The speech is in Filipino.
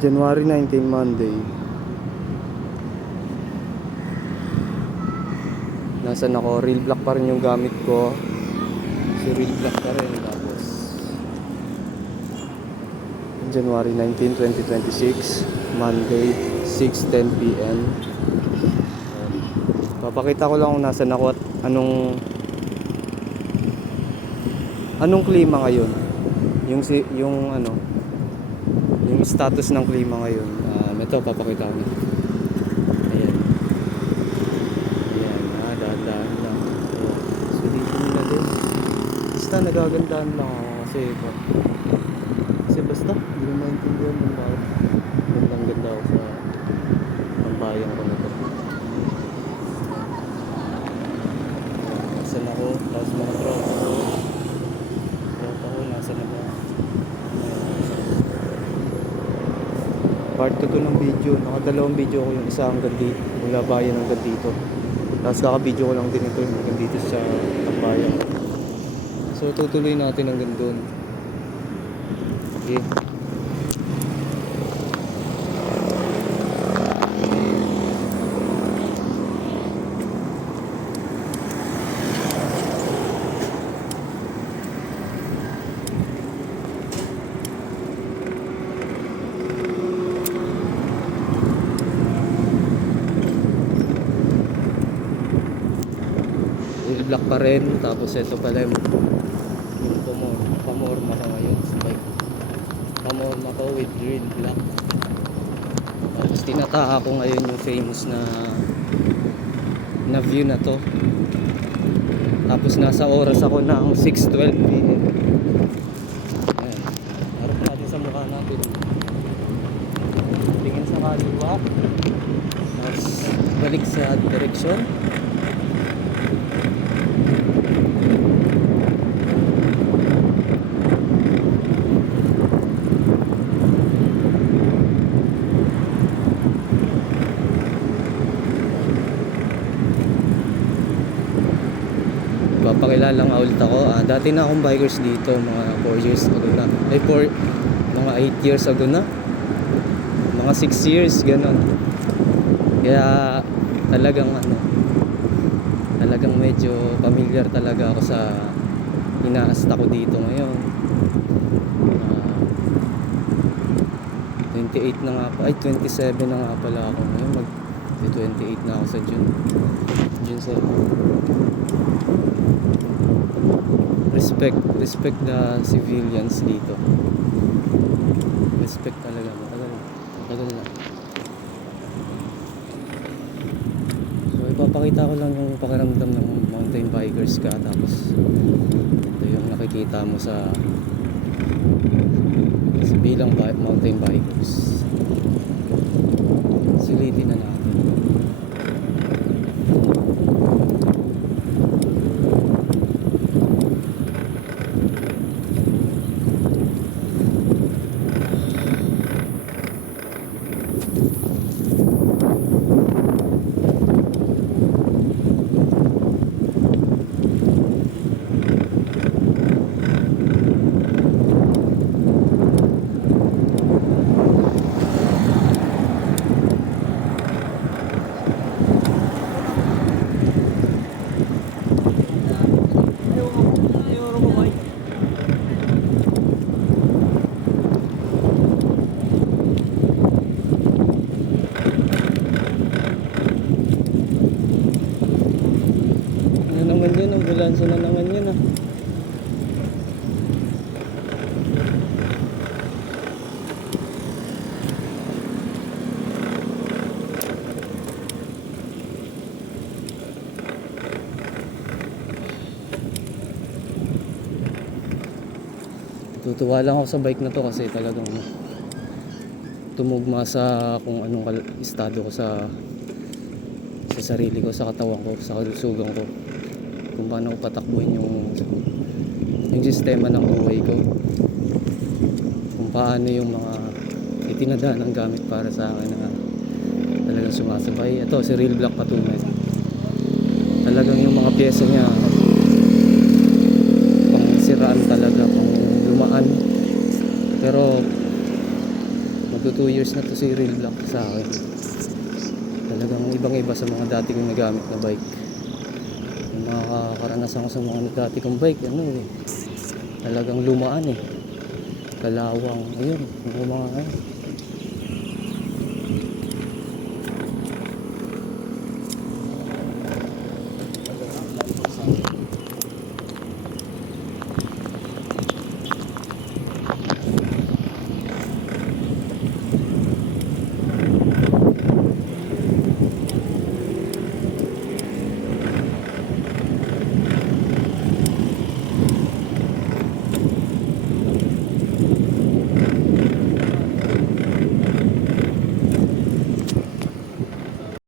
January 19, Monday. Nasaan ako? Real black pa rin yung gamit ko. Si real black pa rin. Tapos January 19, 2026, Monday, 6:10 PM. Papakita ko lang kung nasaan ako at anong klima ngayon. Yung status ng klima ngayon. Ito papakita ko. Ayan. Ayan, dahan-dahan lang. Sulitin nila din. Basta nagagandahan lang ako kasi basta hindi ko maintindihan ng bakit ganda ako sa pambayang ko na to. Nasaan ako? Tapos mga tropa ko nasaan ako? Part 2 to ng video. Nakadalawang video ko, yung isa hanggang dito, mula bayan hanggang dito. Tapos kaka-video ko lang din ito yung hanggang dito sa bayan. So tutuloy natin hanggang doon. Okay. Black pa rin. Tapos ito pala yung pamorma ko ngayon, like pamorma ko with green black. Tapos tinataka ko ngayon yung famous na view na to. Tapos nasa oras ako ng 6:12 PM. Ayan, harap natin sa mukha natin, tingin sa kaliwa, tapos balik sa direksyon. Papakilala lang ulit ako. Dati na akong bikers dito, mga 4 years ago na. Mga 8 years ago na. Mga 6 years, ganun. Kaya talagang medyo familiar talaga ako sa inaasta ko dito ngayon. 28 na nga pa, 27 na nga pala ako ngayon. 28 na ako sa June 7. Respect the civilians dito. Respect talaga. Matagal na. So ipapakita ko lang yung pakiramdam ng mountain bikers ka. Tapos ito yung nakikita mo sa bilang mountain bikers. Sulitin na natin. Ambulansya na naman yun Tutuwa lang ako sa bike na to kasi talagang tumugma sa kung anong estado ko sa sarili ko, sa katawan ko, sa kalusugan ko, kung paano ko patakbuhin yung sistema ng buhay ko, kung paano yung mga itinadaan ng gamit para sa akin na talagang sumasabay. Ito si Real Black patunay, talagang yung mga pyesa niya pang siraan talaga, pang lumaan, pero magto 2 years na to si Real Black sa akin. Talagang ibang iba sa mga dati kong nagamit na bike. Yung mga karanasan ko sa mga dati kong bike, ano talagang lumaan kalawang, ayun, yung mga